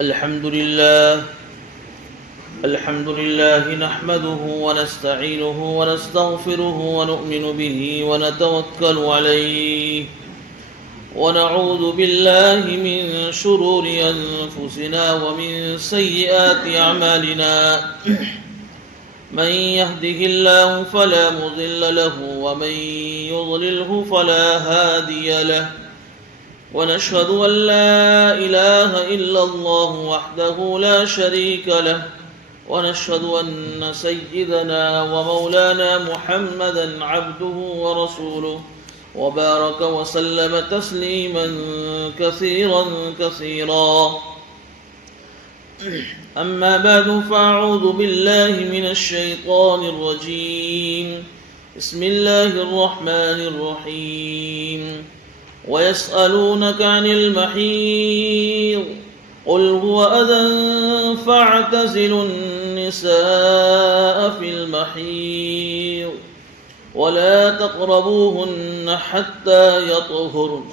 الحمد لله نحمده ونستعينه ونستغفره ونؤمن به ونتوكل عليه ونعوذ بالله من شرور أنفسنا ومن سيئات أعمالنا من يهده الله فلا مضل له ومن يضلله فلا هادي له ونشهد أن لا إله إلا الله وحده لا شريك له ونشهد أن سيدنا ومولانا محمدا عبده ورسوله وبارك وسلم تسليما كثيرا أما بعد فأعوذ بالله من الشيطان الرجيم بسم الله الرحمن الرحيم ويسألونك عن المحيض قل هو أذى فاعتزلوا النساء في المحيض ولا تقربوهن حتى يطهرن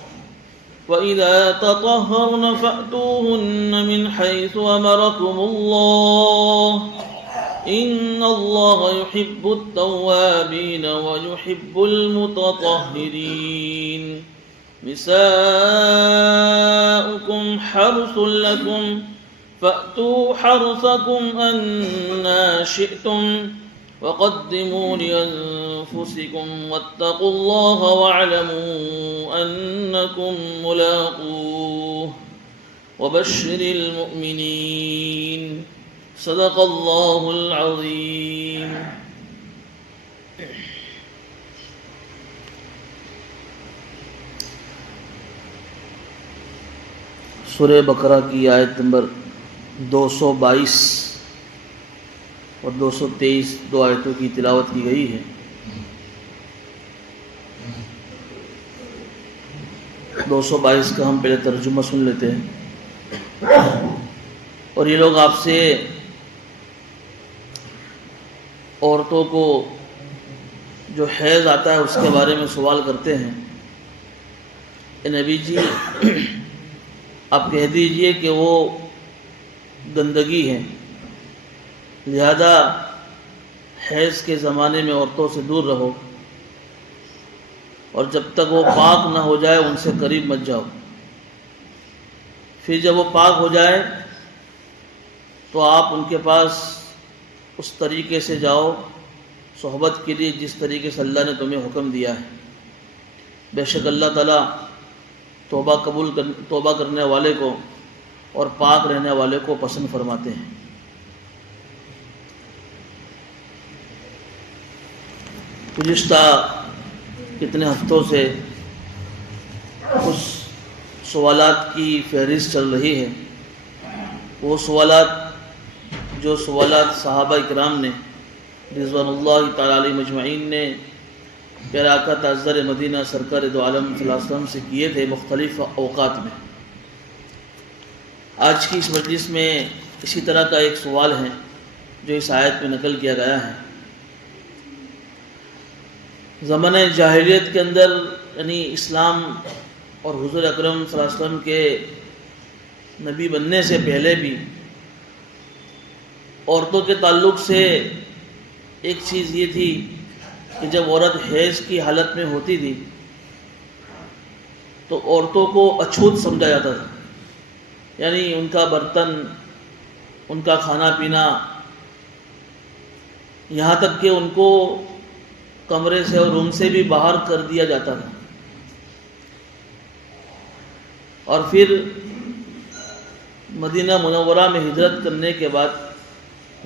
فإذا تطهرن فأتوهن من حيث أمركم الله إن الله يحب التوابين ويحب المتطهرين نساؤكم حرث لكم فأتوا حرثكم أنى شئتم وقدموا لأنفسكم واتقوا الله واعلموا أنكم ملاقوه وبشر المؤمنين صدق الله العظيم. سورہ بقرہ کی آیت نمبر 222 اور 223 دو آیتوں کی تلاوت کی گئی ہے. 222 کا ہم پہلے ترجمہ سن لیتے ہیں. اور یہ لوگ آپ سے عورتوں کو جو حیض آتا ہے اس کے بارے میں سوال کرتے ہیں. اے نبی جی آپ کہہ دیجئے کہ وہ گندگی ہے، لہذا حیض کے زمانے میں عورتوں سے دور رہو، اور جب تک وہ پاک نہ ہو جائے ان سے قریب مت جاؤ. پھر جب وہ پاک ہو جائے تو آپ ان کے پاس اس طریقے سے جاؤ صحبت کے لیے جس طریقے سے اللہ نے تمہیں حکم دیا ہے. بے شک اللہ تعالیٰ توبہ کرنے والے کو اور پاک رہنے والے کو پسند فرماتے ہیں. گزشتہ کتنے ہفتوں سے اس سوالات کی فہرست چل رہی ہے. وہ سوالات صحابہ کرام نے رضوان اللہ تعالی علیہ مجمعین نے پیارے آقا تاجدار مدینہ سرکار دو عالم صلی اللہ علیہ وسلم سے کیے تھے مختلف اوقات میں. آج کی اس مجلس میں اسی طرح کا ایک سوال ہے جو اس آیت میں نقل کیا گیا ہے. زمانہ جاہلیت کے اندر یعنی اسلام اور حضور اکرم صلی اللہ علیہ وسلم کے نبی بننے سے پہلے بھی عورتوں کے تعلق سے ایک چیز یہ تھی کہ جب عورت حیض کی حالت میں ہوتی تھی تو عورتوں کو اچھوت سمجھا جاتا تھا. یعنی ان کا برتن، ان کا کھانا پینا، یہاں تک کہ ان کو کمرے سے اور روم سے بھی باہر کر دیا جاتا تھا. اور پھر مدینہ منورہ میں ہجرت کرنے کے بعد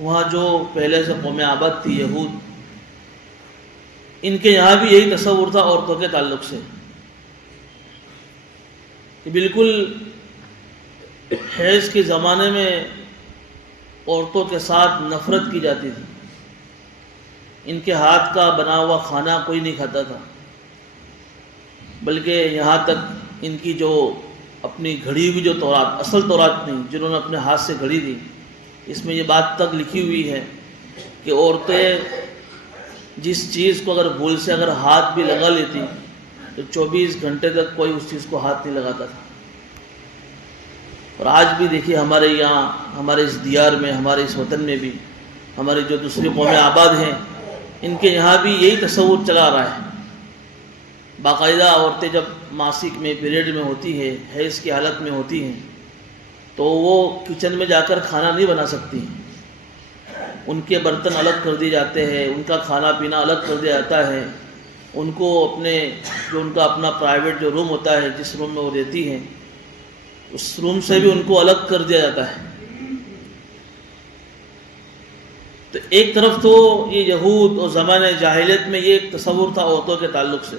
وہاں جو پہلے سے قوم آباد تھی یہود، ان کے یہاں بھی یہی تصور تھا عورتوں کے تعلق سے کہ بالکل حیض کے زمانے میں عورتوں کے ساتھ نفرت کی جاتی تھی. ان کے ہاتھ کا بنا ہوا کھانا کوئی نہیں کھاتا تھا، بلکہ یہاں تک ان کی جو اپنی گھڑی ہوئی جو تورات، اصل تورات نہیں، جنہوں نے اپنے ہاتھ سے گھڑی دی، اس میں یہ بات تک لکھی ہوئی ہے کہ عورتیں جس چیز کو اگر بھول سے اگر ہاتھ بھی لگا لیتی تو 24 گھنٹے تک کوئی اس چیز کو ہاتھ نہیں لگاتا تھا. اور آج بھی دیکھیے ہمارے یہاں، ہمارے اس دیار میں، ہمارے اس وطن میں بھی، ہماری جو دوسری قومیں آباد ہیں، ان کے یہاں بھی یہی تصور چلا رہا ہے۔ باقاعدہ عورتیں جب ماسک میں، پیریڈ میں ہوتی ہے، حیض کی حالت میں ہوتی ہیں، تو وہ کچن میں جا کر کھانا نہیں بنا سکتی ہیں۔ ان کے برتن الگ کر دیے جاتے ہیں، ان کا کھانا پینا الگ کر دیا جاتا ہے، ان کو ان کا اپنا پرائیویٹ جو روم ہوتا ہے، جس روم میں وہ رہتی ہیں، اس روم سے بھی ان کو الگ کر دیا جاتا ہے۔ تو ایک طرف تو یہ یہود اور زمانہ جاہلیت میں یہ ایک تصور تھا عورتوں کے تعلق سے،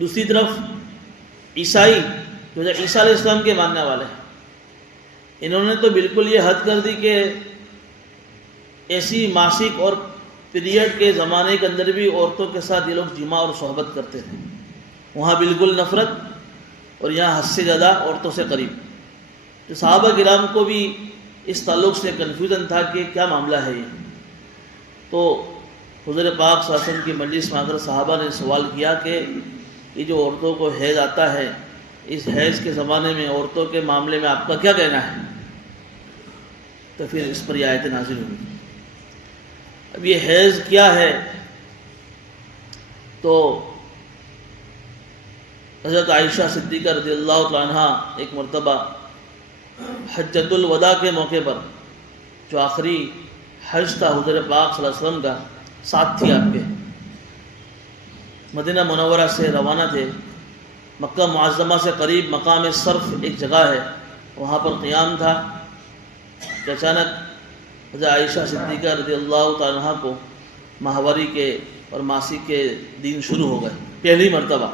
دوسری طرف عیسائی جو عیسیٰ علیہ السلام کے ماننے والے ہیں، انہوں نے تو بالکل یہ حد کر دی کہ ایسی ماسک اور پیریڈ کے زمانے کے اندر بھی عورتوں کے ساتھ یہ لوگ جماع اور صحبت کرتے تھے۔ وہاں بالکل نفرت، اور یہاں حد سے زیادہ عورتوں سے قریب۔ تو صحابہ کرام کو بھی اس تعلق سے کنفیوژن تھا کہ کیا معاملہ ہے یہ۔ تو حضور پاک صلی اللہ علیہ وسلم کی مجلس میں اگر صحابہ نے سوال کیا کہ یہ جو عورتوں کو حیض آتا ہے، اس حیض کے زمانے میں عورتوں کے معاملے میں آپ کا کیا کہنا ہے؟ تو پھر اس پر یہ آیت نازل ہوئی۔ اب یہ حیض کیا ہے؟ تو حضرت عائشہ صدیقہ رضی اللہ تعالیٰ عنہ ایک مرتبہ حجۃ الوداع کے موقع پر، جو آخری حج تھا حضور پاک صلی اللہ علیہ وسلم کا، ساتھ تھی آپ کے، مدینہ منورہ سے روانہ تھے، مکہ معظمہ سے قریب مقام صرف ایک جگہ ہے، وہاں پر قیام تھا کہ اچانک حضرت عائشہ صدیقہ رضی اللہ تعالیٰ عنہ کو ماہواری کے اور ماسک کے دن شروع ہو گئے۔ پہلی مرتبہ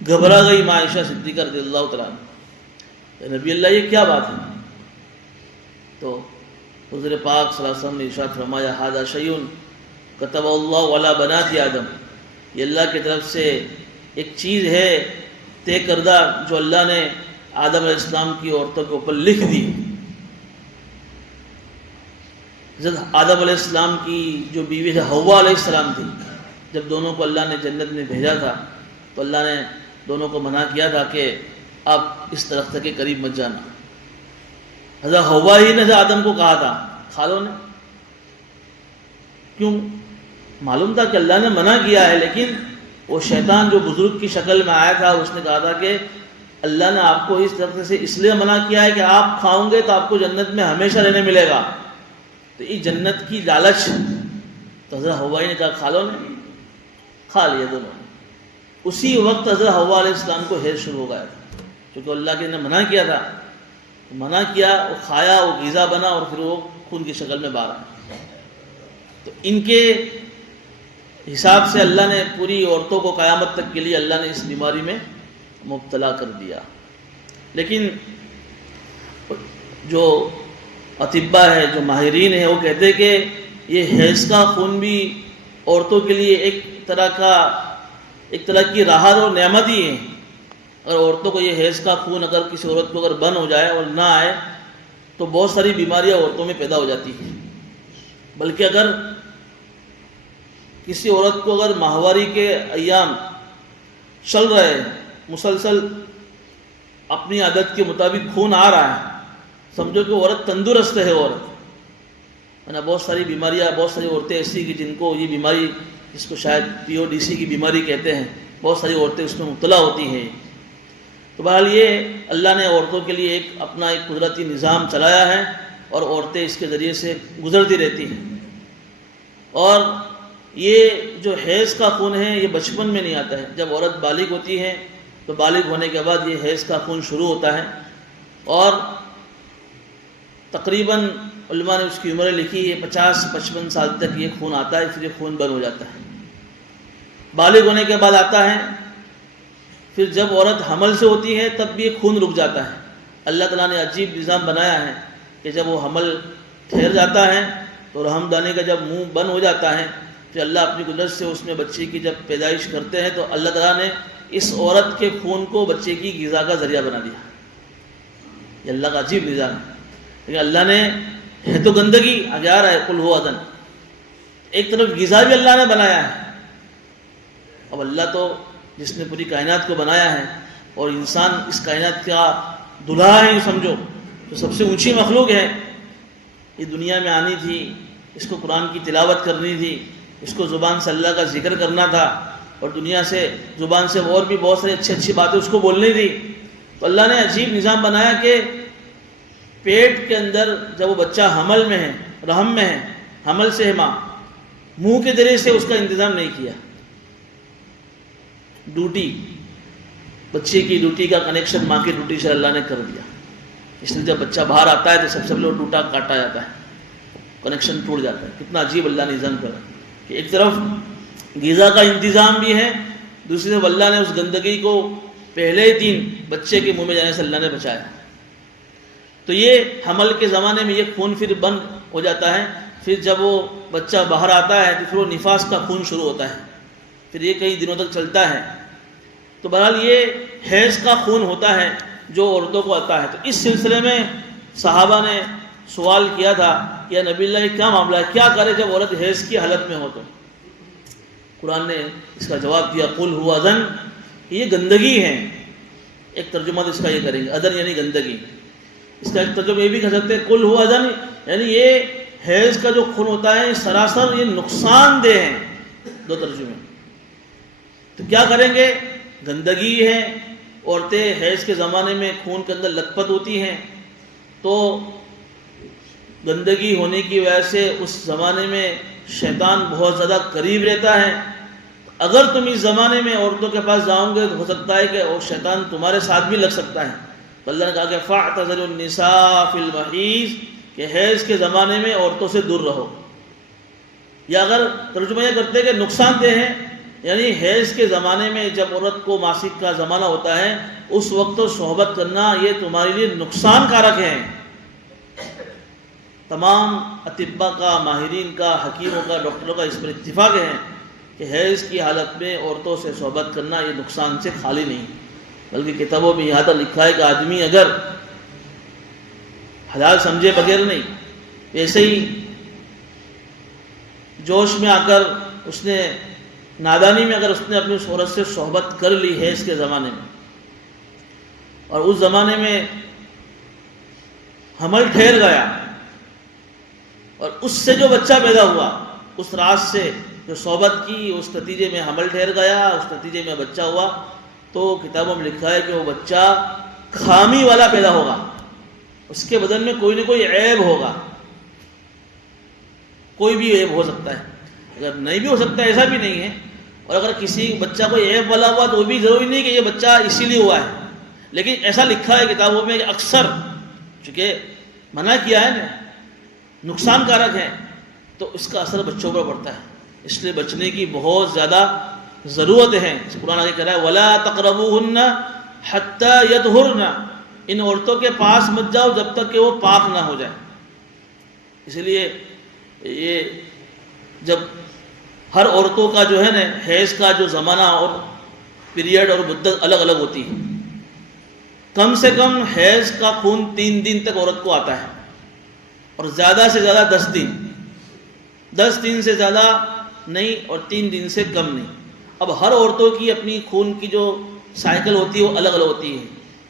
گھبرا گئی ماں عائشہ صدیقہ رضی اللہ تعالیٰ عنہ، نبی اللہ یہ کیا بات ہے؟ تو حضور پاک صلی اللہ علیہ وسلم نے ارشاد فرمایا، ھذا شیء کتب اللہ علی بنات آدم، یہ اللہ کی طرف سے ایک چیز ہے طے کردہ جو اللہ نے آدم علیہ السلام کی عورتوں کے اوپر لکھ دی۔ حضرت آدم علیہ السلام کی جو بیوی حوا علیہ السلام تھی، جب دونوں کو اللہ نے جنت میں بھیجا تھا تو اللہ نے دونوں کو منع کیا تھا کہ آپ اس درخت کے قریب مت جانا۔ حضرت حوا ہی نے آدم کو کہا تھا، کھا لو نے، کیوں؟ معلوم تھا کہ اللہ نے منع کیا ہے، لیکن وہ شیطان جو بزرگ کی شکل میں آیا تھا، اس نے کہا تھا کہ اللہ نے آپ کو اس درخت سے اس لیے منع کیا ہے کہ آپ کھاؤں گے تو آپ کو جنت میں ہمیشہ رہنے ملے گا، تو یہ جنت کی لالچ۔ تو حضرت حوا نے کہا کھا لو نے، کھا لیا دونوں نے۔ اسی وقت حضرت حوا علیہ السلام کو حیض شروع ہو گیا تھا، کیونکہ اللہ کے نے منع کیا تھا، منع کیا، وہ کھایا، وہ غذا بنا اور پھر وہ خون کی شکل میں باہر آیا۔ تو ان کے حساب سے اللہ نے پوری عورتوں کو قیامت تک کے لیے اللہ نے اس بیماری میں مبتلا کر دیا۔ لیکن جو اطباء ہے، جو ماہرین ہیں، وہ کہتے ہیں کہ یہ حیض کا خون بھی عورتوں کے لیے ایک طرح کی راحت اور نعمت ہی ہے۔ اگر عورتوں کو یہ حیض کا خون اگر کسی عورت کو اگر بند ہو جائے اور نہ آئے تو بہت ساری بیماریاں عورتوں میں پیدا ہو جاتی ہیں۔ بلکہ اگر کسی عورت کو اگر ماہواری کے ایام چل رہے، مسلسل اپنی عادت کے مطابق خون آ رہا ہے، سمجھو کہ عورت تندرست ہے۔ عورت بہت ساری بیماریاں، بہت ساری عورتیں ایسی کہ جن کو یہ بیماری، جس کو شاید PODC کی بیماری کہتے ہیں، بہت ساری عورتیں اس میں مبتلا ہوتی ہیں۔ تو بہرحال یہ اللہ نے عورتوں کے لیے اپنا ایک قدرتی نظام چلایا ہے، اور عورتیں اس کے ذریعے سے گزرتی رہتی ہیں۔ اور یہ جو حیض کا خون ہے یہ بچپن میں نہیں آتا ہے، جب عورت بالغ ہوتی ہے تو بالغ ہونے کے بعد یہ حیض کا خون شروع ہوتا ہے، اور تقریباً علماء نے اس کی عمریں لکھی ہے 50-55 سال تک یہ خون آتا ہے، پھر یہ خون بند ہو جاتا ہے۔ بالغ ہونے کے بعد آتا ہے، پھر جب عورت حمل سے ہوتی ہے تب بھی یہ خون رک جاتا ہے۔ اللہ تعالیٰ نے عجیب نظام بنایا ہے کہ جب وہ حمل ٹھہر جاتا ہے تو رحم دانے کا جب منہ بند ہو جاتا ہے، پھر اللہ اپنی قدرت سے اس میں بچے کی جب پیدائش کرتے ہیں تو اللہ تعالیٰ نے اس عورت کے خون کو بچے کی غذا کا ذریعہ بنا دیا۔ یہ اللہ کا عجیب نظام ہے۔ لیکن اللہ نے ہے تو گندگی، آگے آ رہا ہے قل ھو اذن، ایک طرف غذا بھی اللہ نے بنایا ہے۔ اب اللہ تو جس نے پوری کائنات کو بنایا ہے، اور انسان اس کائنات کا دلہا ہے سمجھو، جو سب سے اونچی مخلوق ہے، یہ دنیا میں آنی تھی، اس کو قرآن کی تلاوت کرنی تھی، اس کو زبان سے اللہ کا ذکر کرنا تھا، اور دنیا سے زبان سے اور بھی بہت ساری اچھی باتیں اس کو بولنی تھی. تو اللہ نے عجیب نظام بنایا کہ پیٹ کے اندر جب وہ بچہ حمل میں ہے، رحم میں ہے، حمل سے ہے ماں، منہ کے ذریعے سے اس کا انتظام نہیں کیا. ڈیوٹی، بچے کی ڈیوٹی کا کنیکشن ماں کی ڈیوٹی سے اللہ نے کر دیا. اس لیے جب بچہ باہر آتا ہے تو سب سے پہلے ڈوٹا کاٹا جاتا ہے، کنیکشن ٹوٹ جاتا ہے. کتنا عجیب اللہ نے نظام کرا کہ ایک طرف غذا کا انتظام بھی ہے، دوسری طرف اللہ نے اس گندگی کو پہلے ہی دن بچے کے منہ میں جانے سے اللہ نے بچایا. تو یہ حمل کے زمانے میں یہ خون پھر بند ہو جاتا ہے. پھر جب وہ بچہ باہر آتا ہے تو پھر وہ نفاس کا خون شروع ہوتا ہے، پھر یہ کئی دنوں تک چلتا ہے. تو بہرحال یہ حیض کا خون ہوتا ہے جو عورتوں کو آتا ہے. تو اس سلسلے میں صحابہ نے سوال کیا تھا کہ یا نبی اللہ یہ کیا معاملہ ہے، کیا کرے جب عورت حیض کی حالت میں ہو؟ تو قرآن نے اس کا جواب دیا قل هو اذن، یہ گندگی ہے. ایک ترجمہ تو اس کا یہ کریں گے، اذن یعنی گندگی. اس کا ایک ترجمہ یہ بھی کر سکتے ہیں قل هو اذن یعنی یہ حیض کا جو خون ہوتا ہے سراسر یہ نقصان دہ ہے. دو ترجمے. تو کیا کریں گے؟ گندگی ہے. عورتیں حیض کے زمانے میں خون کے اندر لت پت ہوتی ہیں، تو گندگی ہونے کی وجہ سے اس زمانے میں شیطان بہت زیادہ قریب رہتا ہے. اگر تم اس زمانے میں عورتوں کے پاس جاؤ گے تو ہو سکتا ہے کہ وہ شیطان تمہارے ساتھ بھی لگ سکتا ہے. اللہ نے کہا کہ فاعتزلوا النساء فی المحیض، کہ حیض کے زمانے میں عورتوں سے دور رہو. یا اگر ترجمہ یہ کرتے کہ نقصان دہ ہے، یعنی حیض کے زمانے میں جب عورت کو ماسک کا زمانہ ہوتا ہے اس وقت تو صحبت کرنا یہ تمہارے لیے نقصان کارک ہے. تمام اطباء کا، ماہرین کا، حکیموں کا، ڈاکٹروں کا اس پر اتفاق ہے کہ حیض کی حالت میں عورتوں سے صحبت کرنا یہ نقصان سے خالی نہیں، بلکہ کتابوں میں یہاں تک لکھا ہے کہ آدمی اگر حلال سمجھے بغیر نہیں، ایسے ہی جوش میں آ کر اس نے نادانی میں اگر اس نے اپنی عورت سے صحبت کر لی حیض کے زمانے میں، اور اس زمانے میں حمل ٹھہر گیا اور اس سے جو بچہ پیدا ہوا، اس رات سے جو صحبت کی اس نتیجے میں حمل ٹھہر گیا، اس نتیجے میں بچہ ہوا، تو کتابوں میں لکھا ہے کہ وہ بچہ خامی والا پیدا ہوگا. اس کے بدن میں کوئی نہ کوئی عیب ہوگا. کوئی بھی عیب ہو سکتا ہے، اگر نہیں بھی ہو سکتا ہے ایسا بھی نہیں ہے. اور اگر کسی بچہ کو عیب والا ہوا تو وہ بھی ضروری نہیں کہ یہ بچہ اسی لیے ہوا ہے، لیکن ایسا لکھا ہے کتابوں میں کہ اکثر چونکہ منع کیا ہے نا، نقصان کارک ہے، تو اس کا اثر بچوں پر پڑتا ہے. اس لیے بچنے کی بہت زیادہ ضرورت ہے. قرآن آگے کہہ رہا ہے وَلَا تَقْرَبُوهُنَّ حَتَّى يَطْهُرْنَ، ان عورتوں کے پاس مت جاؤ جب تک کہ وہ پاک نہ ہو جائے. اس لیے یہ جب ہر عورتوں کا جو ہے نا حیض کا جو زمانہ اور پیریڈ اور مدت الگ الگ ہوتی ہے. کم سے کم حیض کا خون 3 دن تک عورت کو آتا ہے، اور زیادہ سے زیادہ 10 دن، 10 دن سے زیادہ نہیں اور 3 دن سے کم نہیں. اب ہر عورتوں کی اپنی خون کی جو سائیکل ہوتی ہے وہ الگ الگ ہوتی ہے.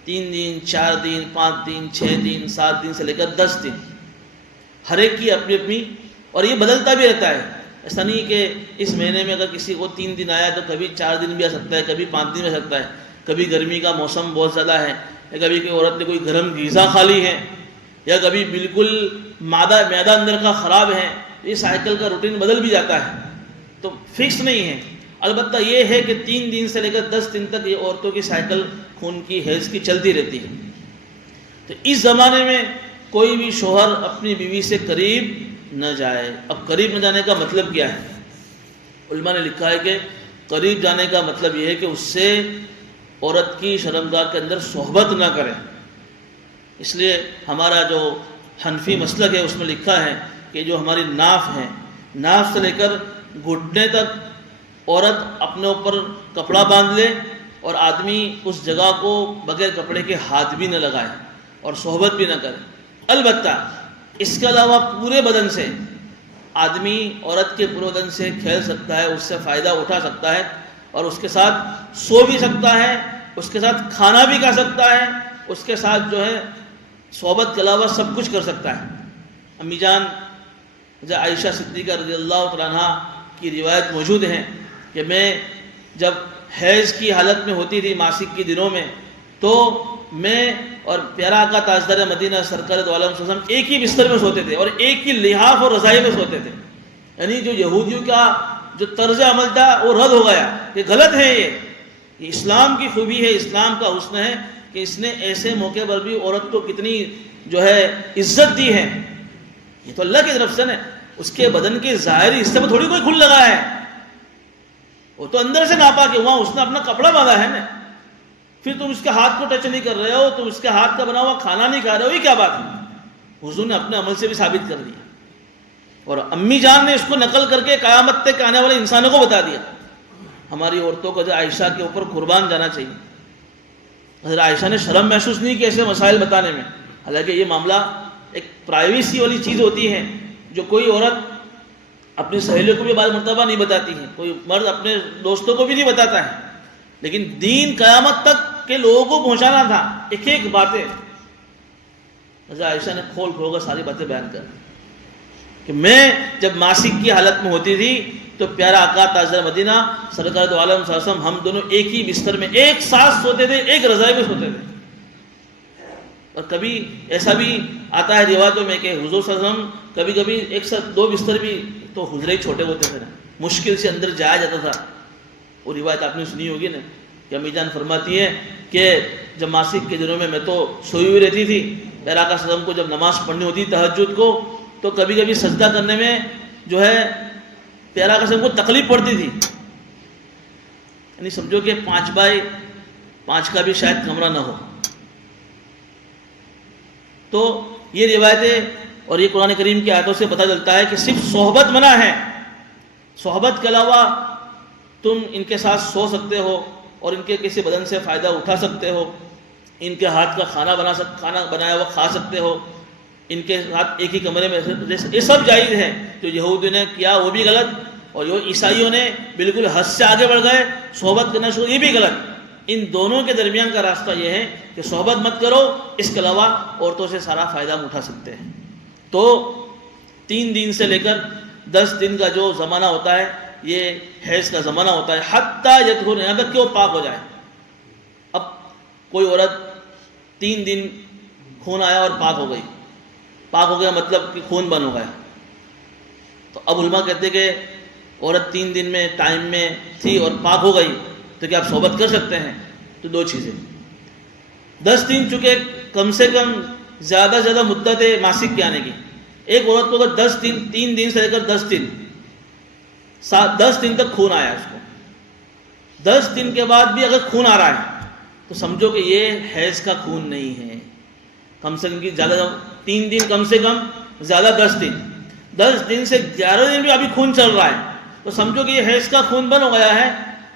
3 دن، 4 دن، 5 دن، 6 دن، 7 دن سے لے کر 10 دن، ہر ایک کی اپنی اپنی، اور یہ بدلتا بھی رہتا ہے. ایسا نہیں کہ اس مہینے میں اگر کسی کو 3 دن آیا تو کبھی 4 دن بھی آ سکتا ہے، کبھی 5 دن بھی آ سکتا ہے. کبھی گرمی کا موسم بہت زیادہ ہے، یا کبھی کوئی عورت نے کوئی گرم غذا کھا لی ہے، یا کبھی بالکل معدہ اندر کا خراب ہے. یہ سائیکل کا روٹین بدل بھی جاتا ہے، تو فکس نہیں ہے. البتہ یہ ہے کہ 3 دن سے لے کر 10 دن تک یہ عورتوں کی سائیکل خون کی حیض کی چلتی رہتی ہے. تو اس زمانے میں کوئی بھی شوہر اپنی بیوی سے قریب نہ جائے. اب قریب نہ جانے کا مطلب کیا ہے؟ علماء نے لکھا ہے کہ قریب جانے کا مطلب یہ ہے کہ اس سے عورت کی شرمگاہ کے اندر صحبت نہ کرے. اس لیے ہمارا جو حنفی مسلک ہے اس میں لکھا ہے کہ جو ہماری ناف ہے، ناف سے لے کر گھٹنے تک عورت اپنے اوپر کپڑا باندھ لے، اور آدمی اس جگہ کو بغیر کپڑے کے ہاتھ بھی نہ لگائے اور صحبت بھی نہ کرے. البتہ اس کے علاوہ پورے بدن سے آدمی عورت کے پورے بدن سے کھیل سکتا ہے، اس سے فائدہ اٹھا سکتا ہے، اور اس کے ساتھ سو بھی سکتا ہے، اس کے ساتھ کھانا بھی کھا سکتا ہے، اس کے ساتھ جو ہے صحبت کے علاوہ سب کچھ کر سکتا ہے۔ امی جان عائشہ صدیقہ رضی اللہ تعالیٰ عنہ کی روایت موجود ہے کہ میں جب حیض کی حالت میں ہوتی تھی ماسک کے دنوں میں، تو میں اور پیارا آقا تاجدار مدینہ سرکار دو عالم صلی اللہ علیہ وسلم ایک ہی بستر میں سوتے تھے اور ایک ہی لحاف اور رضائی میں سوتے تھے۔ یعنی جو یہودیوں کا جو طرز عمل تھا وہ رد ہو گیا، یہ غلط ہے، یہ اسلام کی خوبی ہے، اسلام کا حسن ہے کہ اس نے ایسے موقع پر بھی عورت کو کتنی جو ہے عزت دی ہے۔ یہ تو اللہ کی طرف سے نا، اس کے بدن کے ظاہری حصے میں تھوڑی کوئی کھل لگا ہے، وہ تو اندر سے ناپا کہ وہاں اس نے اپنا کپڑا باندھا ہے نا، پھر تم اس کے ہاتھ کو ٹچ نہیں کر رہے ہو، تم اس کے ہاتھ کا بنا ہوا کھانا نہیں کھا رہے ہو، یہ کیا بات ہے؟ حضور نے اپنے عمل سے بھی ثابت کر دیا، اور امی جان نے اس کو نقل کر کے قیامت تک آنے والے انسانوں کو بتا دیا۔ ہماری عورتوں کو عائشہ کے اوپر قربان جانا چاہیے۔ حضرت عائشہ نے شرم محسوس نہیں کی ایسے مسائل بتانے میں، حالانکہ یہ معاملہ ایک پرائیویسی والی چیز ہوتی ہے جو کوئی عورت اپنی سہیلیوں کو بھی بعض مرتبہ نہیں بتاتی ہے، کوئی مرد اپنے دوستوں کو بھی نہیں بتاتا ہے، لیکن دین قیامت تک کے لوگوں کو پہنچانا تھا، ایک ایک باتیں حضرت عائشہ نے کھول کھول کر ساری باتیں بیان کر کہ میں جب ماسک کی حالت میں ہوتی تھی تو پیارا آقا تاجدار مدینہ سرکار دو عالم صلی اللہ علیہ وسلم ہم دونوں ایک ہی بستر میں ایک ساتھ سوتے تھے، ایک رضائی میں سوتے تھے۔ اور کبھی ایسا بھی آتا ہے روایتوں میں کہ حضور صلی اللہ علیہ وسلم کبھی کبھی ایک ساتھ دو بستر بھی، تو حجرے چھوٹے ہوتے تھے نا، مشکل سے اندر جایا جاتا تھا۔ وہ روایت آپ نے سنی ہوگی نا کہ امی جان فرماتی ہے کہ جب ماسک کے دنوں میں تو سوئی ہوئی رہتی تھی، پیارا آقا صلی اللہ علیہ وسلم کو جب نماز پڑھنی ہوتی تہجد کو، تو کبھی کبھی سجدہ کرنے میں جو ہے پیارا آقا صلی اللہ علیہ وسلم کو تکلیف پڑتی تھی، یعنی سمجھو کہ 5x5 کا بھی شاید کمرہ نہ ہو۔ تو یہ روایتیں اور یہ قرآن کریم کی آیتوں سے پتہ چلتا ہے کہ صرف صحبت منع ہے، صحبت کے علاوہ تم ان کے ساتھ سو سکتے ہو اور ان کے کسی بدن سے فائدہ اٹھا سکتے ہو، ان کے ہاتھ کا کھانا بنایا ہوا کھا سکتے ہو، ان کے ساتھ ایک ہی کمرے میں، یہ سب جائز ہے۔ جو یہودیوں نے کیا وہ بھی غلط، اور جو عیسائیوں نے بالکل حد سے آگے بڑھ گئے صحبت کرنا شروع، یہ بھی غلط۔ ان دونوں کے درمیان کا راستہ یہ ہے کہ صحبت مت کرو، اس کے علاوہ عورتوں سے سارا فائدہ ہم اٹھا سکتے ہیں۔ تو 3 دن سے لے کر 10 دن کا جو زمانہ ہوتا ہے یہ حیض کا زمانہ ہوتا ہے، حتیٰ یطہر، یہاں تک کہ وہ پاک ہو جائے۔ اب کوئی عورت 3 دن خون آیا اور پاک ہو گئی، پاک ہو گیا مطلب کہ خون بند ہو گیا، تو اب علماء کہتے کہ عورت 3 دن میں ٹائم میں تھی اور پاک ہو گئی تو کیا آپ صحبت کر سکتے ہیں؟ تو 2 چیزیں، 10 دن چونکہ کم سے کم زیادہ سے زیادہ مدت ہے ماسک کے آنے کی۔ ایک عورت کو اگر 10 دن، 3 دن سے لے کر 10 دن 10 دن تک خون آیا اس کو، 10 دن کے بعد بھی اگر خون آ رہا ہے تو سمجھو کہ یہ حیض کا خون نہیں ہے، کم سے کم کی زیادہ 3 دن کم سے کم، زیادہ 10 دن، 10 دن سے 11 دن بھی ابھی خون چل رہا ہے تو سمجھو کہ یہ حیض کا خون بند ہو گیا ہے۔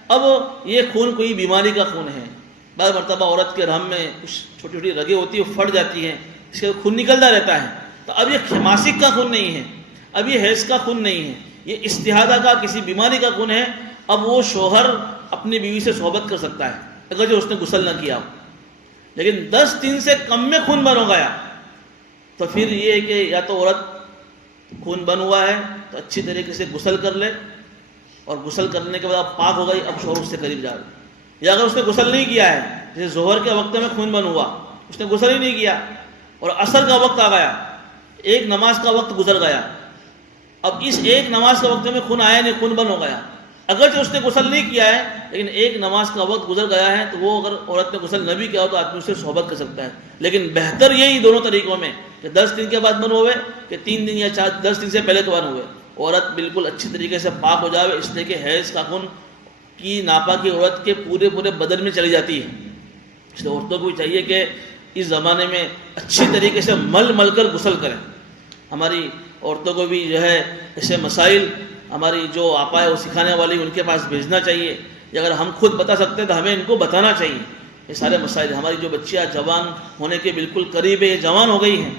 اب یہ خون کوئی بیماری کا خون ہے، بعض مرتبہ عورت کے رحم میں کچھ چھوٹی چھوٹی رگیں ہوتی ہیں، وہ پھٹ جاتی ہیں، اس کے خون نکلتا رہتا ہے، تو اب یہ ماسک کا خون نہیں ہے، اب یہ حیض کا خون نہیں ہے، یہ استحاضہ کا کسی بیماری کا خون ہے۔ اب وہ شوہر اپنی بیوی سے صحبت کر سکتا ہے اگر جو اس نے غسل نہ کیا ہو، لیکن 10 دن سے کم میں خون بند ہو گیا تو پھر یہ ہے کہ یا تو عورت خون بند ہوا ہے تو اچھی طریقے سے غسل کر لے، اور غسل کرنے کے بعد اب پاک ہو گئی، اب شوہر اس سے قریب جا رہا، یا اگر اس نے غسل نہیں کیا ہے، جیسے ظہر کے وقت میں خون بند ہوا، اس نے غسل ہی نہیں کیا اور عصر کا وقت آ گیا، ایک نماز کا وقت گزر گیا، اب اس ایک نماز کا وقت میں خون آیا نہیں، خون بند ہو گیا، اگرچہ اس نے غسل نہیں کیا ہے لیکن ایک نماز کا وقت گزر گیا ہے، تو وہ اگر عورت نے غسل نہ بھی کیا ہو تو آدمی اس سے صحبت کر سکتا ہے۔ لیکن بہتر یہی دونوں طریقوں میں کہ 10 دن کے بعد بند ہوئے کہ 3 دن یا 10 دن سے پہلے تو بند ہوئے، عورت بالکل اچھی طریقے سے پاک ہو جائے، اس لیے کہ حیض کا خون کی ناپاکی عورت کے پورے بدن میں چلی جاتی ہے، اس لیے عورتوں کو بھی چاہیے کہ اس زمانے میں اچھی طریقے سے مل کر غسل کریں۔ ہماری عورتوں کو بھی جو ہے ایسے مسائل ہماری جو آپا ہے وہ سکھانے والی ان کے پاس بھیجنا چاہیے، یا اگر ہم خود بتا سکتے ہیں تو ہمیں ان کو بتانا چاہیے۔ یہ سارے مسائل، ہماری جو بچیاں جوان ہونے کے بالکل قریب ہے، یہ جوان ہو گئی ہیں،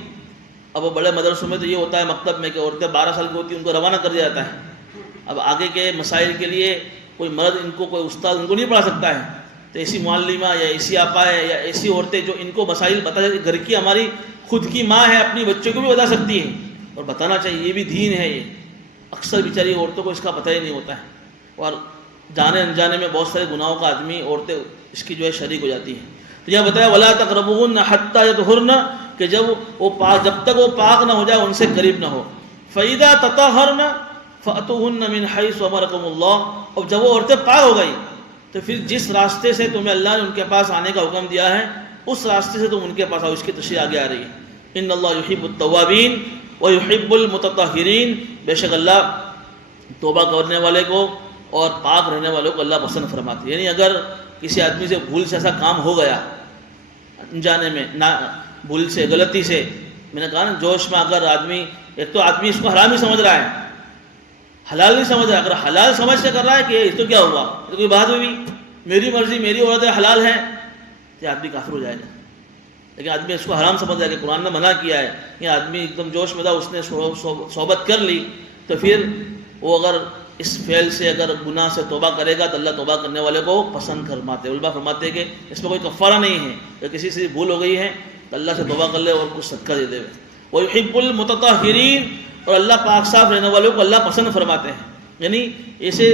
اب وہ بڑے مدرسوں میں تو یہ ہوتا ہے مکتب میں کہ عورتیں 12 سال کی ہوتی ہیں ان کو روانہ کر دیا جاتا ہے، اب آگے کے مسائل کے لیے کوئی مرد ان کو، کوئی استاد ان کو نہیں پڑھا سکتا ہے، تو تو ایسی معلمہ یا ایسی آپا ہے یا ایسی عورتیں جو ان کو مسائل بتا جاتی، گھر کی ہماری خود کی ماں ہے، اپنی بچوں کو بھی بتا سکتی ہے اور بتانا چاہیے، یہ بھی دین ہے۔ یہ اکثر بیچاری عورتوں کو اس کا پتہ ہی نہیں ہوتا ہے، اور جانے انجانے میں بہت سارے گناہوں کا آدمی عورتیں اس کی جو ہے شریک ہو جاتی ہیں۔ تو یہ بتایا وَلَا تَقْرَبُوهُنَّ حَتَّى يَطْهُرْنَ، کہ جب تک وہ پاک نہ ہو جائے ان سے قریب نہ ہو۔ فَإِذَا تَطَهَّرْنَ فَأْتُوهُنَّ مِنْ حَيْثُ أَمَرَكُمُ اللَّهُ، اور جب وہ عورتیں پاک ہو گئی تو پھر جس راستے سے تمہیں اللہ نے ان کے پاس آنے کا حکم دیا ہے اس راستے سے تم ان کے پاس آؤ۔ اس کی تشریح آگے آ رہی ہے، ان اللہ یحب التوابین ویحب المتطہرین، بے شک اللہ توبہ کرنے والے کو اور پاک رہنے والوں کو اللہ پسند فرماتے ہیں۔ یعنی اگر کسی آدمی سے بھول سے ایسا کام ہو گیا، انجانے میں، بھول سے، غلطی سے، میں نے کہا نا جوش میں اگر آدمی، ایک تو آدمی اس کو حرام ہی سمجھ رہا ہے، حلال نہیں سمجھ رہا ہے، اگر حلال سمجھ سے کر رہا ہے کہ اس تو کیا ہوا، تو کوئی بات ہوئی، میری مرضی، میری عورت ہے، حلال ہے، تو آدمی کافر ہو جائے گا۔ لیکن آدمی اس کو حرام سمجھ رہا ہے کہ قرآن نے منع کیا ہے، یہ آدمی ایک دم جوش میں تھا، اس نے صحبت کر لی، تو پھر وہ اگر اس فعل سے، اگر گناہ سے توبہ کرے گا تو اللہ توبہ کرنے والے کو پسند فرماتے ہیں۔ علماء فرماتے ہیں کہ اس میں کوئی کفارہ نہیں ہے، اگر کسی سے بھول ہو گئی ہے تو اللہ سے توبہ کر لے اور کچھ صدقہ دے دے۔ وَيُحِبُّ الْمُتَطَهِّرِينَ، اور اللہ پاک صاف رہنے والوں کو اللہ پسند فرماتے ہیں۔ یعنی ایسے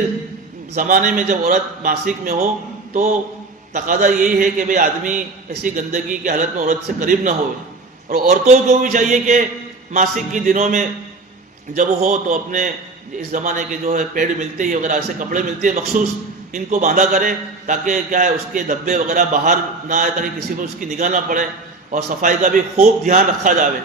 زمانے میں جب عورت ماسک میں ہو تو تقاضا یہی ہے کہ بھئی آدمی ایسی گندگی کی حالت میں عورت سے قریب نہ ہوئے، اور عورتوں کو بھی چاہیے کہ ماسک کے دنوں میں جب ہو تو اپنے اس زمانے کے جو ہے پیڈ ملتے ہی وغیرہ، ایسے کپڑے ملتے ہیں مخصوص، ان کو باندھا کرے تاکہ کیا ہے اس کے دھبے وغیرہ باہر نہ آئے، تاکہ کسی کو اس کی نگاہ نہ پڑے، اور صفائی کا بھی خوب دھیان رکھا جاوے۔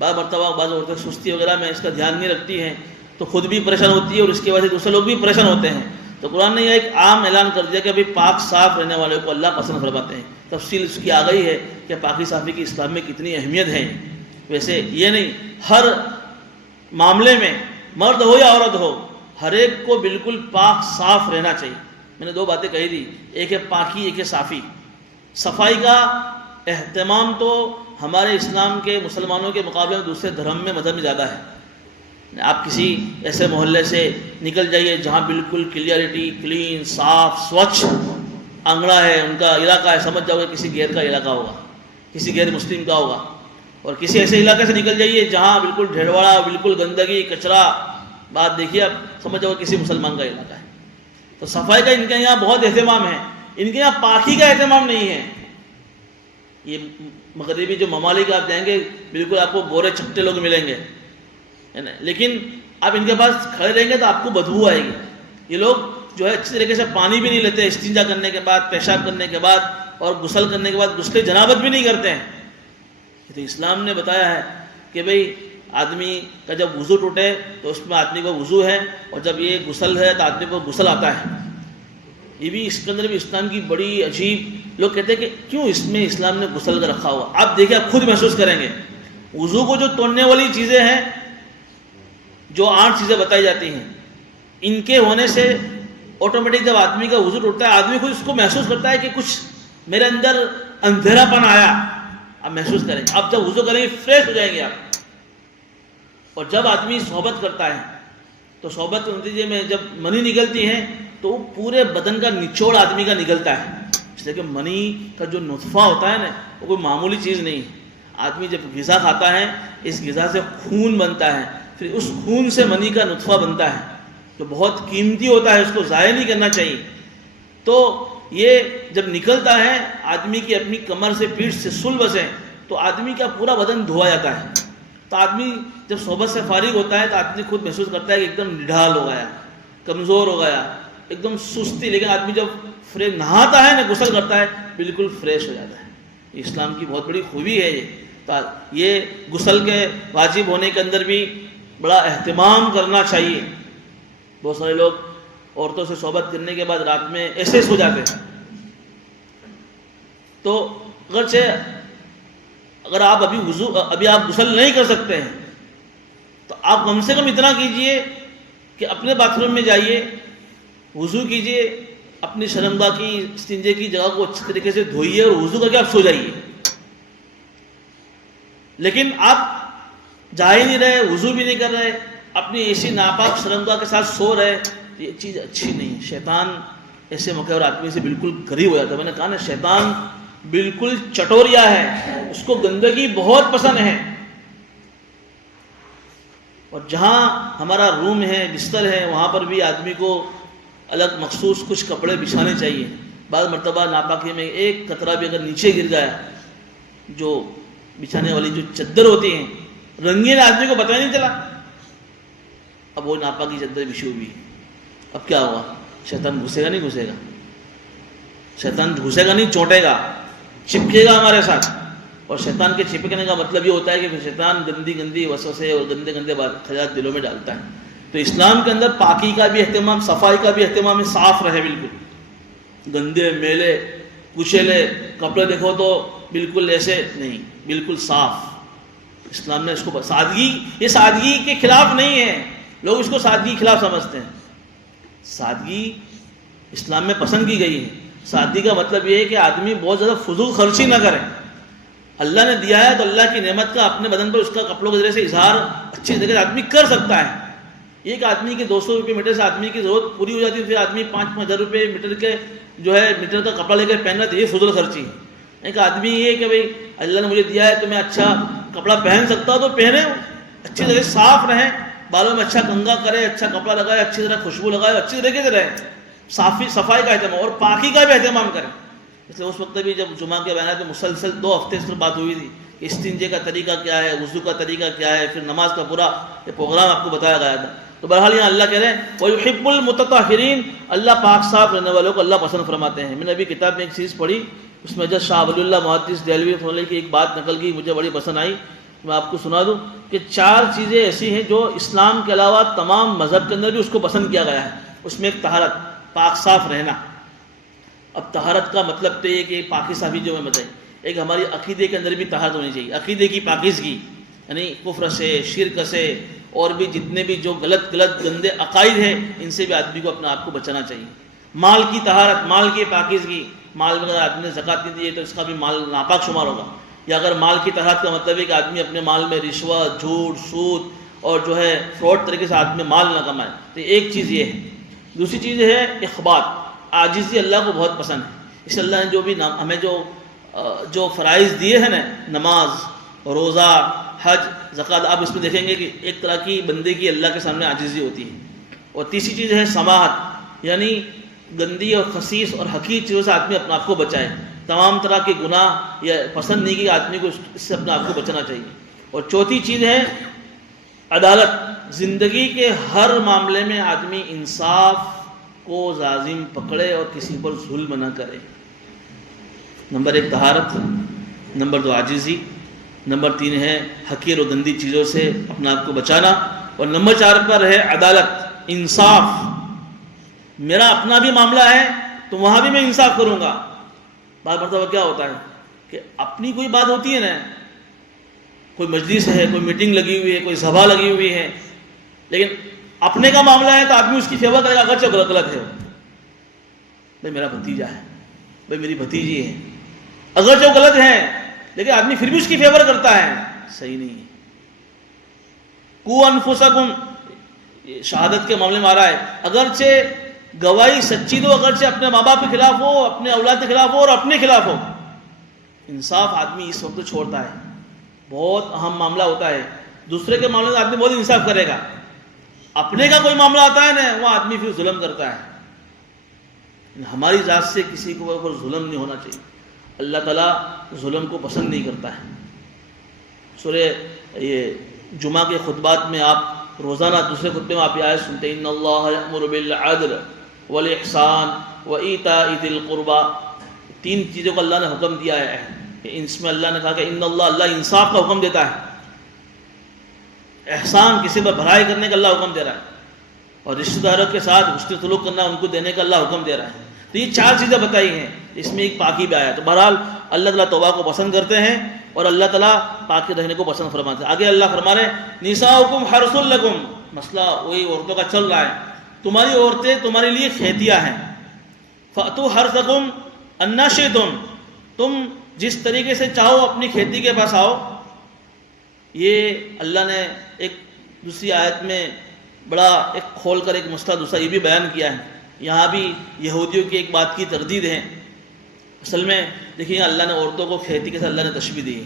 بعض مرتبہ بعض عورتیں سستی وغیرہ میں اس کا دھیان نہیں رکھتی ہیں تو خود بھی پریشان ہوتی ہے اور اس کی وجہ سے دوسرے لوگ بھی پریشان ہوتے ہیں۔ تو قرآن نے یہ ایک عام اعلان کر دیا کہ بھئی پاک صاف رہنے والوں کو اللہ پسند فرماتے ہیں۔ تفصیل اس کی آ گئی ہے کہ پاکی صافی کی اسلام میں کتنی اہمیت ہے۔ ویسے یہ نہیں، ہر معاملے میں مرد ہو یا عورت ہو، ہر ایک کو بالکل پاک صاف رہنا چاہیے۔ میں نے دو باتیں کہی تھی، ایک ہے پاکی، ایک ہے صافی۔ صفائی کا اہتمام تو ہمارے اسلام کے مسلمانوں کے مقابلے میں دوسرے دھرم میں مذہب میں زیادہ ہے۔ آپ کسی ایسے محلے سے نکل جائیے جہاں بالکل کلیئرٹی، کلین، صاف، سوچھ انگڑا ہے، ان کا علاقہ ہے، سمجھ جاؤ گے کسی غیر کا علاقہ ہوگا، کسی غیر مسلم کا ہوگا۔ اور کسی ایسے علاقے سے نکل جائیے جہاں بالکل ڈھیڑواڑا، بالکل گندگی، کچرا، بات دیکھیے آپ سمجھ جاؤ گے کسی مسلمان کا علاقہ ہے۔ تو صفائی کا ان کے یہاں بہت اہتمام ہے، ان کے یہاں پاکی کا اہتمام نہیں ہے۔ یہ مغربی جو ممالک آپ جائیں گے بالکل آپ کو گورے چپٹے لوگ ملیں گے، لیکن آپ ان کے پاس کھڑے رہیں گے تو آپ کو بدبو آئے گی۔ یہ لوگ جو ہے اچھی طریقے سے پانی بھی نہیں لیتے، استنجا کرنے کے بعد، پیشاب کرنے کے بعد اور غسل کرنے کے بعد غسل جنابت بھی نہیں کرتے ہیں۔ تو اسلام نے بتایا ہے کہ بھئی آدمی کا جب وضو ٹوٹے تو اس میں آدمی کو وضو ہے، اور جب یہ غسل ہے تو آدمی کو غسل آتا ہے۔ یہ بھی اس کے اندر بھی اسلام کی بڑی عجیب، لوگ کہتے ہیں کہ کیوں اس میں اسلام نے غسل کا رکھا ہوا۔ آپ دیکھیں، آپ خود محسوس کریں گے، وضو کو جو توڑنے والی چیزیں ہیں، جو 8 چیزیں بتائی جاتی ہیں، ان کے ہونے سے آٹومیٹک جب آدمی کا وضو ٹوٹتا ہے، آدمی خود اس کو محسوس کرتا ہے کہ کچھ میرے اندر اندھیرا پن آیا۔ آپ محسوس کریں گے، آپ جب وضو کریں گے فریش ہو جائیں گے آپ۔ اور جب آدمی صحبت کرتا ہے تو صحبت کے نتیجے میں جب منی نکلتی ہے تو پورے بدن کا نچوڑ آدمی کا نکلتا ہے، اس لیے کہ منی کا جو نطفہ ہوتا ہے نا وہ کوئی معمولی چیز نہیں ہے۔ آدمی جب غذا کھاتا ہے، اس غذا سے خون بنتا ہے، پھر اس خون سے منی کا نطفہ بنتا ہے جو بہت قیمتی ہوتا ہے، اس کو ضائع نہیں کرنا چاہیے۔ تو یہ جب نکلتا ہے آدمی کی اپنی کمر سے، پیٹھ سے، صلب سے، تو آدمی کا پورا بدن دھویا جاتا ہے۔ تو آدمی جب صحبت سے فارغ ہوتا ہے تو آدمی خود محسوس کرتا ہے کہ ایک دم نڈھال ہو گیا، کمزور ہو گیا، ایک دم سستی، لیکن آدمی جب نہاتا ہے نا، غسل کرتا ہے، بالکل فریش ہو جاتا ہے۔ اسلام کی بہت بڑی خوبی ہے یہ غسل کے واجب ہونے کے اندر بھی بڑا اہتمام کرنا چاہیے۔ بہت سارے لوگ عورتوں سے صحبت کرنے کے بعد رات میں ایسے سو جاتے ہیں۔ تو اگر آپ ابھی آپ غسل نہیں کر سکتے ہیں تو آپ کم سے کم اتنا کیجئے کہ اپنے باتھ روم میں جائیے، وضو کیجئے، اپنی شرمگاہ کی، استنجے کی جگہ کو اچھی طریقے سے دھوئیے اور وضو کر کے آپ سو جائیے۔ لیکن آپ جا ہی نہیں رہے، وضو بھی نہیں کر رہے، اپنی ایسی ناپاک شرمگاہ کے ساتھ سو رہے، یہ چیز اچھی نہیں۔ شیطان ایسے موقع اور آدمی سے بالکل قریب ہو جاتا ہے. میں نے کہا نا شیطان بالکل چٹوریا ہے, اس کو گندگی بہت پسند ہے. اور جہاں ہمارا روم ہے, بستر ہے, وہاں پر بھی آدمی کو الگ مخصوص کچھ کپڑے بچھانے چاہیے. بعض مرتبہ ناپاکی میں ایک قطرہ بھی اگر نیچے گر گیا, جو بچھانے والی جو چادر ہوتی ہیں رنگین, آدمی کو پتہ ہی نہیں چلا, اب وہ ناپاکی چادر بچھی ہوئی, اب کیا ہوا؟ شیطان گھسے گا نہیں گھسے گا؟ شیطان گھسے گا نہیں, چونٹے گا, چپکے گا ہمارے ساتھ. اور شیطان کے چپکنے کا مطلب یہ ہوتا ہے کہ شیطان گندی گندی وسوسے اور گندے گندے خیالات دلوں میں ڈالتا ہے. تو اسلام کے اندر پاکی کا بھی اہتمام, صفائی کا بھی اہتمام ہے, صاف رہے بالکل. گندے میلے کچیلے کپڑے دیکھو تو بالکل ایسے نہیں, بالکل صاف. اسلام نے اس کو سادگی, یہ سادگی کے خلاف نہیں ہے, لوگ اس کو سادگی کے خلاف سمجھتے ہیں. سادگی اسلام میں پسند کی گئی ہے. سادگی کا مطلب یہ ہے کہ آدمی بہت زیادہ فضول خرچی نہ کرے. اللہ نے دیا ہے تو اللہ کی نعمت کا اپنے بدن پر اس کا کپڑوں کے ذریعے سے اظہار اچھی جگہ آدمی کر سکتا ہے. ایک آدمی کے 200 روپے میٹر سے آدمی کی ضرورت پوری ہو جاتی ہے, پھر آدمی 5,000 روپے میٹر کے جو ہے میٹر کا کپڑا لے کر پہن رہا ہے, تو یہ فضول خرچی ہے. ایک آدمی یہ کہ بھائی اللہ نے مجھے دیا ہے تو میں اچھا کپڑا پہن سکتا ہوں تو پہنے, اچھی طرح صاف رہیں, بالوں میں اچھا کنگھا کرے, اچھا کپڑا لگائے, اچھی طرح خوشبو لگائے, اچھی طریقے سے رہے. صفائی کا اہتمام اور پاکی کا بھی اہتمام کریں. اس لیے اس وقت بھی جب جمعہ کے بیان تو مسلسل 2 ہفتے سے بات ہوئی تھی کہ استنجے کا طریقہ کیا ہے, وضو کا طریقہ کیا ہے, پھر نماز کا پورا یہ پروگرام آپ کو بتایا گیا تھا. تو بہرحال یہاں اللہ کہہ رہے ہیں وَيُحِبُّ الْمُتَطَهِّرِينَ, اللہ پاک صاف رہنے والوں کو اللہ پسند فرماتے ہیں. میں نے ابھی کتاب میں ایک چیز پڑھی, اس میں حضرت شاہ ولی اللہ محدث دہلوی رحمۃ اللہ کی ایک بات نقل کی, مجھے بڑی پسند آئی, میں آپ کو سنا دوں کہ 4 چیزیں ایسی ہیں جو اسلام کے علاوہ تمام مذہب کے اندر بھی اس کو پسند کیا گیا ہے. اس میں ایک طہارت, پاک صاف رہنا. اب طہارت کا مطلب تو یہ کہ پاکی صافی جو میں بتائی, ایک ہماری عقیدے کے اندر بھی طہارت ہونی چاہیے, عقیدے کی پاکیزگی, یعنی کفر سے, شرک سے, اور بھی جتنے بھی جو غلط گندے عقائد ہیں ان سے بھی آدمی کو اپنے آپ کو بچانا چاہیے. مال کی طہارت, مال کی پاکیزگی, مال میں اگر آدمی نے زکوٰۃ نہیں دی ہے تو اس کا بھی مال ناپاک شمار ہوگا. یا اگر مال کی طہارت کا مطلب ہے کہ آدمی اپنے مال میں رشوت, جھوٹ, سود اور جو ہے فراڈ طریقے سے آدمی مال نہ کمائے, تو ایک چیز یہ ہے. دوسری چیز ہے اخبات, عاجزی اللہ کو بہت پسند ہے. اس لیے اللہ نے جو بھی ہمیں جو فرائض دیے ہیں نا, نماز, روزہ, حج, زکوٰۃ, آپ اس میں دیکھیں گے کہ ایک طرح کی بندے کی اللہ کے سامنے عاجزی ہوتی ہے. اور تیسری چیز ہے سماحت, یعنی گندی اور خسیس اور حقیر چیزوں سے آدمی اپنے آپ کو بچائے. تمام طرح کے گناہ یا پسند نہیں کہ آدمی کو اس سے اپنے آپ کو بچانا چاہیے. اور چوتھی چیز ہے عدالت, زندگی کے ہر معاملے میں آدمی انصاف کو لازم پکڑے اور کسی پر ظلم نہ کرے. نمبر 1 طہارت, نمبر 2 عاجزی, نمبر 3 ہے حقیر و گندی چیزوں سے اپنے آپ کو بچانا, اور نمبر 4 پر ہے عدالت, انصاف. میرا اپنا بھی معاملہ ہے تو وہاں بھی میں انصاف کروں گا. بعض مرتبہ کیا ہوتا ہے کہ اپنی کوئی بات ہوتی ہے نا, کوئی مجلس ہے, کوئی میٹنگ لگی ہوئی ہے, کوئی سبھا لگی ہوئی ہے, لیکن اپنے کا معاملہ ہے تو آدمی اس کی فیور کرے گا اگرچہ غلط ہے. بھائی میرا بھتیجا ہے, بھائی میری بھتیجی ہے, اگرچہ وہ غلط ہے لیکن آدمی پھر بھی اس کی فیور کرتا ہے, صحیح نہیں ہے. قوا انفسکم, شہادت کے معاملے میں آ رہا ہے, اگرچہ گواہی سچی دو, اگرچہ اپنے ماں باپ کے خلاف ہو, اپنے اولاد کے خلاف ہو اور اپنے خلاف ہو. انصاف آدمی اس وقت چھوڑتا ہے, بہت اہم معاملہ ہوتا ہے. دوسرے کے معاملے میں آدمی بہت انصاف کرے گا, اپنے کا کوئی معاملہ آتا ہے نا وہ آدمی پھر ظلم کرتا ہے. ہماری ذات سے کسی کے اوپر ظلم نہیں ہونا چاہیے. اللہ تعالیٰ ظلم کو پسند نہیں کرتا ہے. سورہ یہ جمعہ کے خطبات میں آپ روزانہ دوسرے خطبے میں آپ یہ آیت سنتے ہیں, ان اللہ یأمر بالعدل والاحسان وایتاء ذی القربى. 3 چیزوں کا اللہ نے حکم دیا ہے. اس میں اللہ نے کہا کہ ان اللہ انصاف کا حکم دیتا ہے, احسان کسی پر بھلائی کرنے کا اللہ حکم دے رہا ہے, اور رشتہ داروں کے ساتھ حسن سلوک کرنا, ان کو دینے کا اللہ حکم دے رہا ہے. تو یہ 4 چیزیں بتائی ہیں, اس میں ایک پاکی بھی آیا. تو بہرحال اللہ تعالیٰ توبہ کو پسند کرتے ہیں اور اللہ تعالیٰ پاکی رہنے کو پسند فرماتے ہیں. آگے اللہ فرما رہے ہیں نساؤکم حرث لکم, مسئلہ وہی عورتوں کا چل رہا ہے. تمہاری عورتیں تمہارے لیے کھیتیاں ہیں. فأتوا حرثکم انا شئتم, تم جس طریقے سے چاہو اپنی کھیتی کے پاس آؤ. یہ اللہ نے ایک دوسری آیت میں بڑا ایک کھول کر ایک مسئلہ دوسرا یہ بھی بیان کیا ہے. یہاں بھی یہودیوں کی ایک بات کی تردید ہے. اصل میں دیکھیے اللہ نے عورتوں کو کھیتی کے ساتھ اللہ نے تشبیہ دی ہے.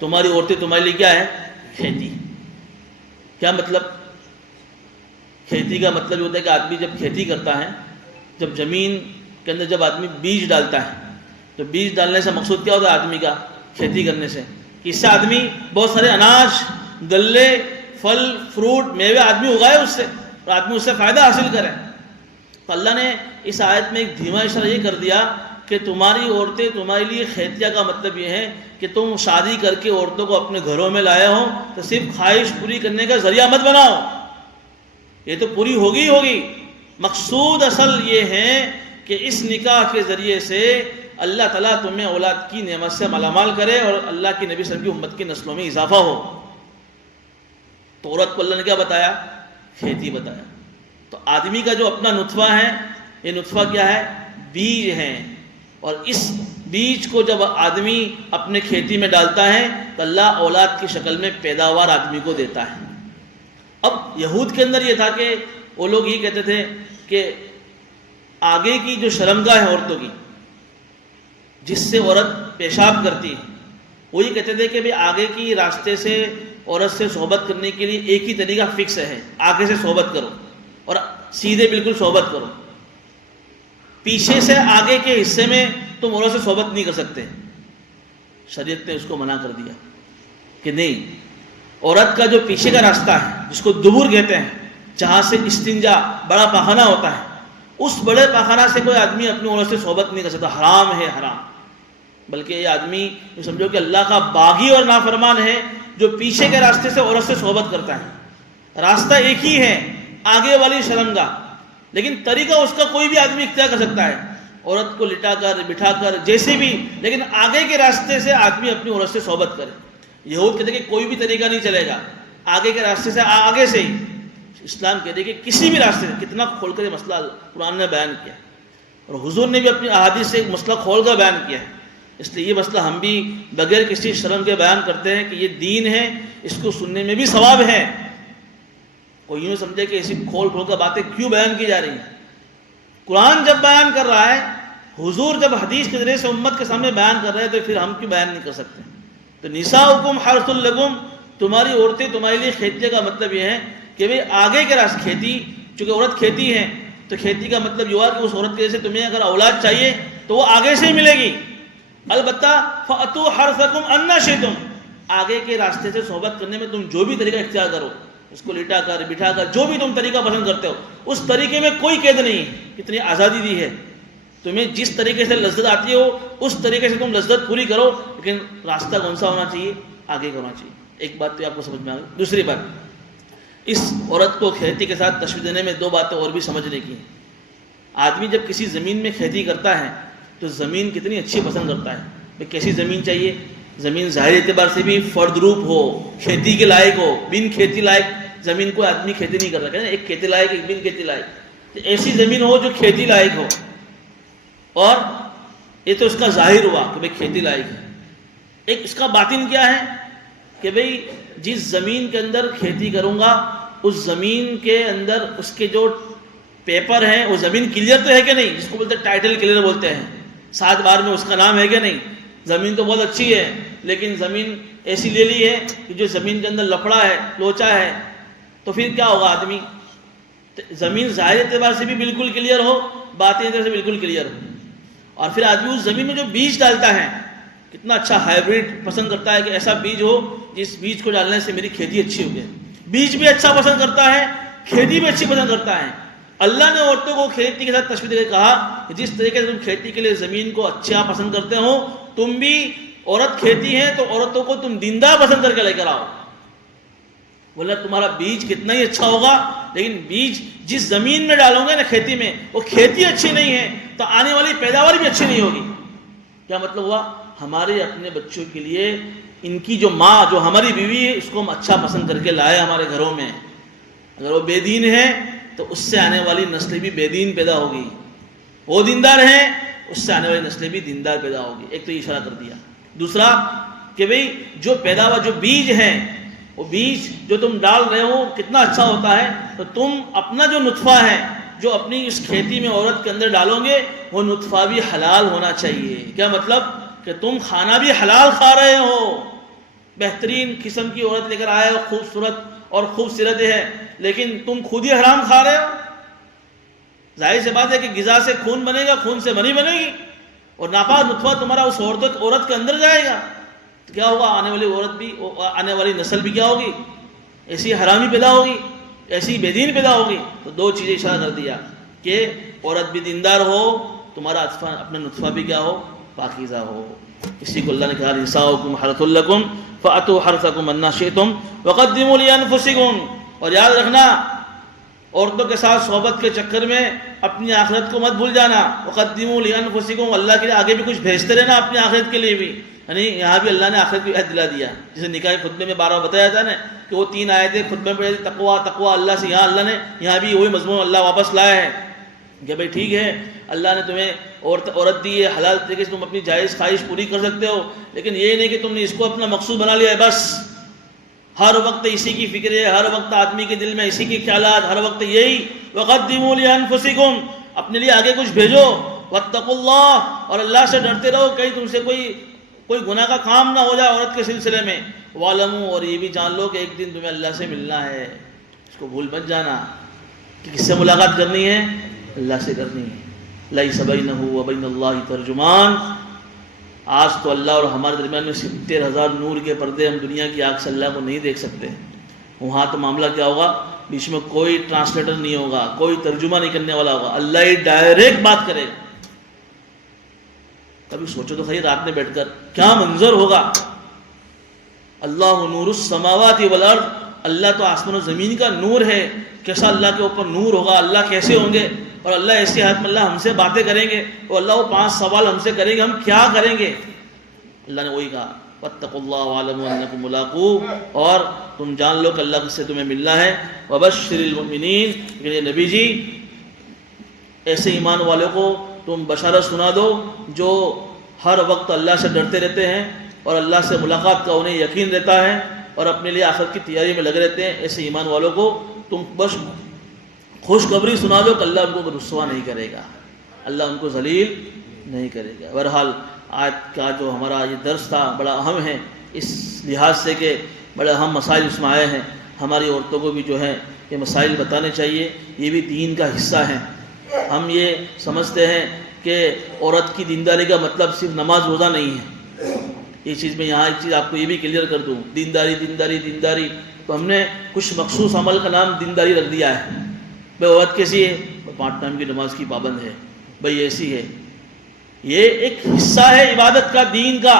تمہاری عورتیں تمہارے لیے کیا ہے؟ کھیتی. کیا مطلب؟ کھیتی کا مطلب یہ ہوتا ہے کہ آدمی جب کھیتی کرتا ہے، جب زمین کے اندر جب آدمی بیج ڈالتا ہے، تو بیج ڈالنے سے مقصود کیا ہوتا ہے آدمی کا؟ کھیتی کرنے سے کہ اس سے آدمی بہت سارے اناج، غلے، پھل، فروٹ، میوے آدمی اگائے اس سے، اور آدمی اس سے فائدہ حاصل کرے. تو اللہ نے اس آیت میں ایک دھیما اشارہ یہ کر دیا کہ تمہاری عورتیں تمہارے لیے کھیتیاں کا مطلب یہ ہے کہ تم شادی کر کے عورتوں کو اپنے گھروں میں لائے ہو تو صرف خواہش پوری کرنے کا ذریعہ مت بناؤ. یہ تو پوری ہوگی ہوگی. مقصود اصل یہ ہے کہ اس نکاح کے ذریعے سے اللہ تعالیٰ تمہیں اولاد کی نعمت سے مالامال کرے اور اللہ کی نبی صلی اللہ علیہ وسلم کی امت کی نسلوں میں اضافہ ہو. تو عورت کو اللہ نے کیا بتایا؟ کھیتی بتایا. تو آدمی کا جو اپنا نطفہ ہے، یہ نطفہ کیا ہے؟ بیج ہے. اور اس بیج کو جب آدمی اپنے کھیتی میں ڈالتا ہے تو اللہ اولاد کی شکل میں پیداوار آدمی کو دیتا ہے. اب یہود کے اندر یہ تھا کہ وہ لوگ یہ کہتے تھے کہ آگے کی جو شرمگاہ ہے عورتوں کی، جس سے عورت پیشاب کرتی ہے، وہ یہ کہتے تھے کہ بھئی آگے کی راستے سے عورت سے صحبت کرنے کے لیے ایک ہی طریقہ فکس ہے، آگے سے صحبت کرو اور سیدھے بالکل صحبت کرو. پیچھے سے آگے کے حصے میں تم عورت سے صحبت نہیں کر سکتے. شریعت نے اس کو منع کر دیا کہ نہیں، عورت کا جو پیچھے کا راستہ ہے جس کو دبر کہتے ہیں، جہاں سے استنجا، بڑا پاخانہ ہوتا ہے، اس بڑے پاخانہ سے کوئی آدمی اپنی عورت سے صحبت نہیں کر سکتا. حرام ہے، حرام. بلکہ یہ آدمی یہ سمجھو کہ اللہ کا باغی اور نافرمان ہے جو پیچھے کے راستے سے عورت سے صحبت کرتا ہے. راستہ ایک ہی ہے، آگے والی شرمگاہ، لیکن طریقہ اس کا کوئی بھی آدمی اختیار کر سکتا ہے، عورت کو لٹا کر، بٹھا کر، جیسے بھی، لیکن آگے کے راستے سے آدمی اپنی عورت سے صحبت کرے. یہود کہتے ہیں کہ کوئی بھی طریقہ نہیں چلے گا، آگے کے راستے سے، آگے سے ہی. اسلام کہتے ہیں کہ کسی بھی راستے سے. کتنا کھول کر یہ مسئلہ قرآن نے بیان کیا، اور حضور نے بھی اپنی احادیث سے ایک مسئلہ کھول کر بیان کیا ہے. اس لیے یہ مسئلہ ہم بھی بغیر کسی شرم کے بیان کرتے ہیں کہ یہ دین ہے، اس کو سننے میں بھی ثواب ہے. کوئی یوں سمجھے کہ ایسی کھول کر باتیں کیوں بیان کی جا رہی ہیں. قرآن جب بیان کر رہا ہے، حضور جب حدیث کے ذریعے سے امت کے سامنے بیان کر رہے ہیں، تو پھر ہم کیوں بیان نہیں کر سکتے؟ تو نساؤکم حرث لکم، تمہاری عورتیں تمہارے لیے کھیتی کا مطلب یہ ہے کہ بھئی آگے کے راستے کھیتی، چونکہ عورت کھیتی ہے تو کھیتی کا مطلب یہ ہوا کہ اس عورت کے جیسے تمہیں اگر اولاد چاہیے تو وہ آگے سے ہی ملے گی. البتہ فَأْتُوا حَرْثَكُمْ أَنَّ شِئْتُمْ، آگے کے راستے سے صحبت کرنے میں تم جو بھی طریقہ اختیار کرو، اس کو لٹا کر، بٹھا کر، جو بھی تم طریقہ پسند کرتے ہو، اس طریقے میں کوئی قید نہیں. کتنی آزادی دی ہے. تمہیں جس طریقے سے لذت آتی ہو اس طریقے سے تم لذت پوری کرو، لیکن راستہ کون سا ہونا چاہیے؟ آگے کا ہونا چاہیے. ایک بات تو آپ کو سمجھ میں آ گئی. دوسری بات، اس عورت کو کھیتی کے ساتھ تشبیہ دینے میں دو باتیں اور بھی سمجھنے کی ہیں. آدمی جب کسی زمین میں کھیتی کرتا ہے تو زمین کتنی اچھی پسند کرتا ہے. بھئی کیسی زمین چاہیے؟ زمین ظاہر اعتبار سے بھی فرد روپ ہو، کھیتی کے لائق ہو. بن کھیتی لائق زمین کو آدمی کھیتی نہیں کر سکتا. ایک کھیتی لائق، ایک بن کھیتی لائق. تو ایسی زمین ہو جو کھیتی لائق ہو، اور یہ تو اس کا ظاہر ہوا کہ بھئی کھیتی لائق ہے. ایک اس کا باطن کیا ہے کہ بھئی جس زمین کے اندر کھیتی کروں گا اس زمین کے اندر اس کے جو پیپر ہیں وہ زمین کلیئر تو ہے کہ نہیں، جس کو بولتے ہیں ٹائٹل کلیئر بولتے ہیں، 7 بار میں اس کا نام ہے کہ نہیں. زمین تو بہت اچھی ہے لیکن زمین ایسی لے لی ہے کہ جو زمین کے اندر لفڑا ہے، لوچا ہے، تو پھر کیا ہوگا آدمی؟ زمین ظاہر اعتبار سے بھی بالکل کلیئر ہو، باطن اعتبار سے بالکل کلیئر ہو، اور پھر آدمی اس زمین میں جو بیج ڈالتا ہے، کتنا اچھا ہائیبریڈ پسند کرتا ہے کہ ایسا بیج ہو جس بیج کو ڈالنے سے میری کھیتی اچھی ہو جائے. بیج بھی اچھا پسند کرتا ہے، کھیتی بھی اچھی پسند کرتا ہے. اللہ نے عورتوں کو کھیتی کے ساتھ تشبیہ دے کے کہا کہ جس طریقے سے تم کھیتی کے لیے زمین کو اچھا پسند کرتے ہو، تم بھی عورت کھیتی ہے تو عورتوں کو تم دیندار پسند کر کے لے کر آؤ. بولا تمہارا بیج کتنا ہی اچھا ہوگا لیکن بیج جس زمین میں ڈالو گے نا کھیتی میں، وہ کھیتی اچھی نہیں ہے تو آنے والی پیداوار بھی اچھی نہیں ہوگی. کیا مطلب ہوا؟ ہمارے اپنے بچوں کے لیے ان کی جو ماں، جو ہماری بیوی ہے، اس کو ہم اچھا پسند کر کے لائے ہمارے گھروں میں. اگر وہ بے دین ہے تو اس سے آنے والی نسلیں بھی بے دین پیدا ہوگی. وہ دیندار ہیں، اس سے آنے والی نسلیں بھی دیندار پیدا ہوگی. ایک تو یہ اشارہ کر دیا. دوسرا کہ بھئی جو پیداوار، جو بیج ہیں، وہ بیج جو تم ڈال رہے ہو کتنا اچھا ہوتا ہے، تو تم اپنا جو نطفہ ہے جو اپنی اس کھیتی میں عورت کے اندر ڈالو گے وہ نطفہ بھی حلال ہونا چاہیے۔ کیا مطلب؟ کہ تم کھانا بھی حلال کھا رہے ہو، بہترین قسم کی عورت لے کر آئے ہو، خوبصورت اور خوبصورت ہے، لیکن تم خود ہی حرام کھا رہے ہو۔ ظاہر سی بات ہے کہ غذا سے خون بنے گا، خون سے منی بنے گی، اور ناپاک نطفہ تمہارا اس عورت کے اندر جائے گا، تو کیا ہوگا؟ آنے والی عورت بھی، آنے والی نسل بھی کیا ہوگی؟ ایسی حرامی پیدا ہوگی، ایسی بے دین پیدا ہوگی۔ تو دو چیزیں اشارہ کر دیا کہ عورت بھی دیندار ہو، تمہارا اپنا نطفہ بھی کیا ہو؟ پاکیزہ ہو۔ اسی کو اللہ نے کہا نساؤکم حرث لکم فأتوا حرثکم انا شئتم وقدموا لانفسکم۔ اور یاد رکھنا عورتوں کے ساتھ صحبت کے چکر میں اپنی آخرت کو مت بھول جانا۔ وقدموا لانفسکم، اللہ کے لیے آگے بھی کچھ بھیجتے رہنا اپنی آخرت کے لیے بھی، یعنی یہاں بھی اللہ نے آخرت کی عہد دلا دیا، جسے نکاح کے خطبے میں بار بار بتایا تھا نا کہ وہ 3 آیتیں خطبے میں پڑھی تھی، تقویٰ تقویٰ اللہ سے، یہاں اللہ نے یہاں بھی وہی مضمون اللہ واپس لایا ہے کہ بھئی ٹھیک ہے اللہ نے تمہیں عورت دی ہے، حلال طریقے سے تم اپنی جائز خواہش پوری کر سکتے ہو، لیکن یہ نہیں کہ تم نے اس کو اپنا مقصود بنا لیا ہے، بس ہر وقت اسی کی فکر ہے، ہر وقت آدمی کے دل میں اسی کے خیالات، ہر وقت یہی۔ وقدموا لانفسکم، اپنے لیے آگے کچھ بھیجو۔ واتقوا اللہ، اور اللہ سے ڈرتے رہو، کہیں تم سے کوئی گناہ کا کام نہ ہو جائے عورت کے سلسلے میں۔ وَاعْلَمُوا، اور یہ بھی جان لو کہ ایک دن تمہیں اللہ سے ملنا ہے، اس کو بھول مت جانا کہ کس سے ملاقات کرنی ہے؟ اللہ سے کرنی ہے۔ لَيْسَ بَيْنَهُ وَبَيْنَ اللَّهِ تَرْجُمَانٌ۔ آج تو اللہ اور ہمارے درمیان میں 70,000 نور کے پردے، ہم دنیا کی آنکھ سے اللہ کو نہیں دیکھ سکتے۔ وہاں تو معاملہ کیا ہوگا؟ بیچ میں کوئی ٹرانسلیٹر نہیں ہوگا، کوئی ترجمہ نہیں کرنے والا ہوگا، اللہ ہی ڈائریکٹ بات کرے گا۔ کبھی سوچو تو صحیح، رات میں بیٹھ کر کیا منظر ہوگا۔ اللہ نور السماوات والارض، اللہ تو آسمان و زمین کا نور ہے، کیسا اللہ کے اوپر نور ہوگا، اللہ کیسے ہوں گے، اور اللہ ایسی حالت میں اللہ ہم سے باتیں کریں گے، اور اللہ وہ 5 سوال ہم سے کریں گے، ہم کیا کریں گے؟ اللہ نے وہی کہا واتقوا اللہ واعلموا انکم ملاقوہ، اور تم جان لو کہ اللہ سے تمہیں ملنا ہے۔ وبشر المؤمنین، کہ نبی جی ایسے ایمان والوں کو تم بشارت سنا دو جو ہر وقت اللہ سے ڈرتے رہتے ہیں اور اللہ سے ملاقات کا انہیں یقین رہتا ہے اور اپنے لیے آخرت کی تیاری میں لگے رہتے ہیں۔ ایسے ایمان والوں کو تم بس خوشخبری سنا دو کہ اللہ ان کو رسوا نہیں کرے گا، اللہ ان کو ذلیل نہیں کرے گا۔ بہرحال آج کا جو ہمارا یہ درس تھا بڑا اہم ہے، اس لحاظ سے کہ بڑے اہم مسائل اس میں آئے ہیں، ہماری عورتوں کو بھی جو ہے یہ مسائل بتانے چاہیے، یہ بھی دین کا حصہ ہیں۔ ہم یہ سمجھتے ہیں کہ عورت کی دینداری کا مطلب صرف نماز روزہ نہیں ہے، یہ چیز میں یہاں ایک چیز آپ کو یہ بھی کلیئر کر دوں، دینداری دینداری دینداری، تو ہم نے کچھ مخصوص عمل کا نام دینداری رکھ دیا ہے۔ بھئی عورت کیسی ہے؟ 5 ٹائم کی نماز کی پابند ہے، بھئی ایسی ہے، یہ ایک حصہ ہے عبادت کا، دین کا۔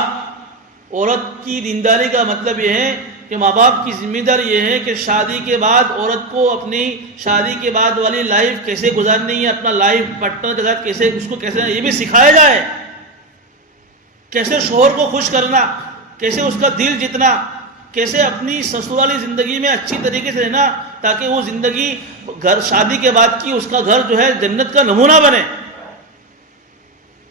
عورت کی دینداری کا مطلب یہ ہے کہ ماں باپ کی ذمہ داری یہ ہے کہ شادی کے بعد عورت کو اپنی شادی کے بعد والی لائف کیسے گزارنی ہے، اپنا لائف پارٹنر کے ساتھ کیسے اس کو کیسے یہ بھی سکھایا جائے، کیسے شوہر کو خوش کرنا، کیسے اس کا دل جتنا، کیسے اپنی سسرالی زندگی میں اچھی طریقے سے رہنا تاکہ وہ زندگی گھر شادی کے بعد کی اس کا گھر جو ہے جنت کا نمونہ بنے۔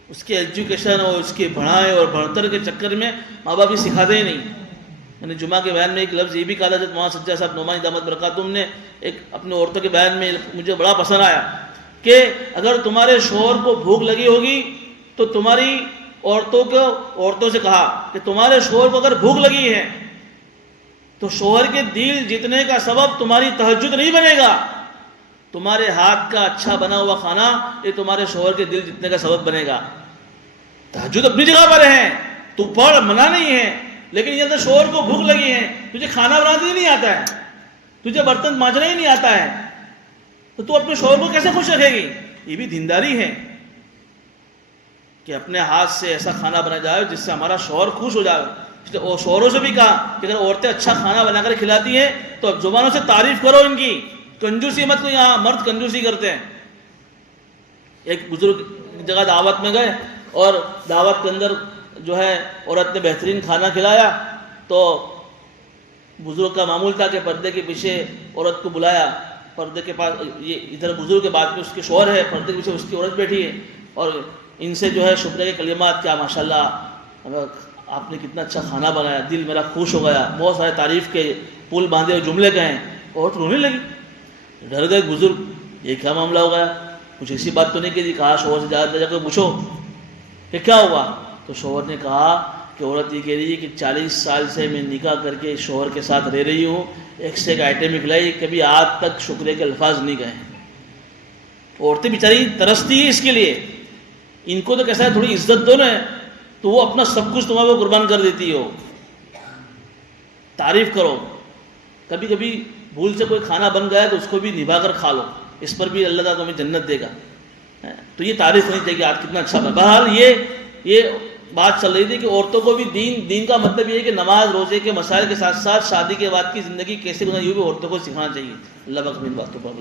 اس کے ایجوکیشن اور اس کے پڑھائی اور بڑھتر کے چکر میں ماں باپ بھی سکھاتے ہی نہیں۔ میں نے جمعہ کے بیان میں ایک لفظ یہ بھی کہا تھا، جب مولانا سجاد صاحب نعمانی دامت برکاتہم نے ایک اپنے عورتوں کے بیان میں مجھے بڑا پسند آیا کہ اگر تمہارے شوہر کو بھوک لگی ہوگی تو تمہاری عورتوں سے کہا کہ تمہارے شوہر کو اگر بھوک لگی ہے تو شوہر کے دل جتنے کا سبب تمہاری تہجد نہیں بنے گا، تمہارے ہاتھ کا اچھا بنا ہوا کھانا یہ تمہارے شوہر کے دل جتنے کا سبب بنے گا۔ تہجد اپنی جگہ پر ہے، تو پڑھ، منع نہیں ہے، لیکن یہ تو شوہر کو بھوک لگی ہے، تجھے کھانا بنانا ہی نہیں آتا ہے، تجھے برتن مانجنا ہی نہیں آتا ہے، تو تو اپنے شوہر کو کیسے خوش رکھے گی؟ یہ بھی دینداری ہے کہ اپنے ہاتھ سے ایسا کھانا بنا جائے جس سے ہمارا شوہر خوش ہو جائے۔ اور شوہروں سے بھی کہا کہ اگر عورتیں اچھا کھانا بنا کر کھلاتی ہیں تو اب زبانوں سے تعریف کرو ان کی، کنجوسی مت کو، یہاں مرد کنجوسی کرتے ہیں۔ ایک بزرگ جگہ دعوت میں گئے اور دعوت کے اندر جو ہے عورت نے بہترین کھانا کھلایا، تو بزرگ کا معمول تھا کہ پردے کے پیچھے عورت کو بلایا، پردے کے پاس یہ ادھر بزرگ کے بعد میں اس کے شوہر ہے، پردے کے پیچھے اس کی عورت بیٹھی ہے، اور ان سے جو ہے شکر کے کلمات، کیا ماشاءاللہ آپ نے کتنا اچھا کھانا بنایا، دل میرا خوش ہو گیا، بہت سارے تعریف کے پل باندھے ہوئے جملے کہیں، عورت رونے لگی، ڈر گئے بزرگ یہ کیا معاملہ ہو گیا؟ کچھ ایسی بات تو نہیں کہ کہا شوہر سے جا کے پوچھو کہ کیا ہوا؟ تو شوہر نے کہا کہ عورت یہ کہہ رہی ہے کہ 40 سال سے میں نکاح کر کے شوہر کے ساتھ رہ رہی ہوں، ایک سے ایک آئٹم کھلائی، کبھی آج تک شکریہ کے الفاظ نہیں کہے۔ عورتیں بیچاری ترستی ہیں اس کے لیے، ان کو تو کیسا ہے تھوڑی عزت دو نا، تو وہ اپنا سب کچھ تمہارے کو قربان کر دیتی ہو۔ تعریف کرو، کبھی کبھی بھول سے کوئی کھانا بن گیا تو اس کو بھی نبھا کر کھا لو، اس پر بھی اللہ تعالیٰ تمہیں جنت دے گا۔ تو یہ تعریف ہونی چاہیے کہ آج کتنا اچھا تھا۔ بہرحال یہ بات چل رہی تھی کہ عورتوں کو بھی دین کا مطلب یہ ہے کہ نماز روزے کے مسائل کے ساتھ ساتھ شادی کے بعد کی زندگی کیسے گزاریں یہ بھی عورتوں کو سکھانا چاہیے۔ اللہ پاک ان باتوں پر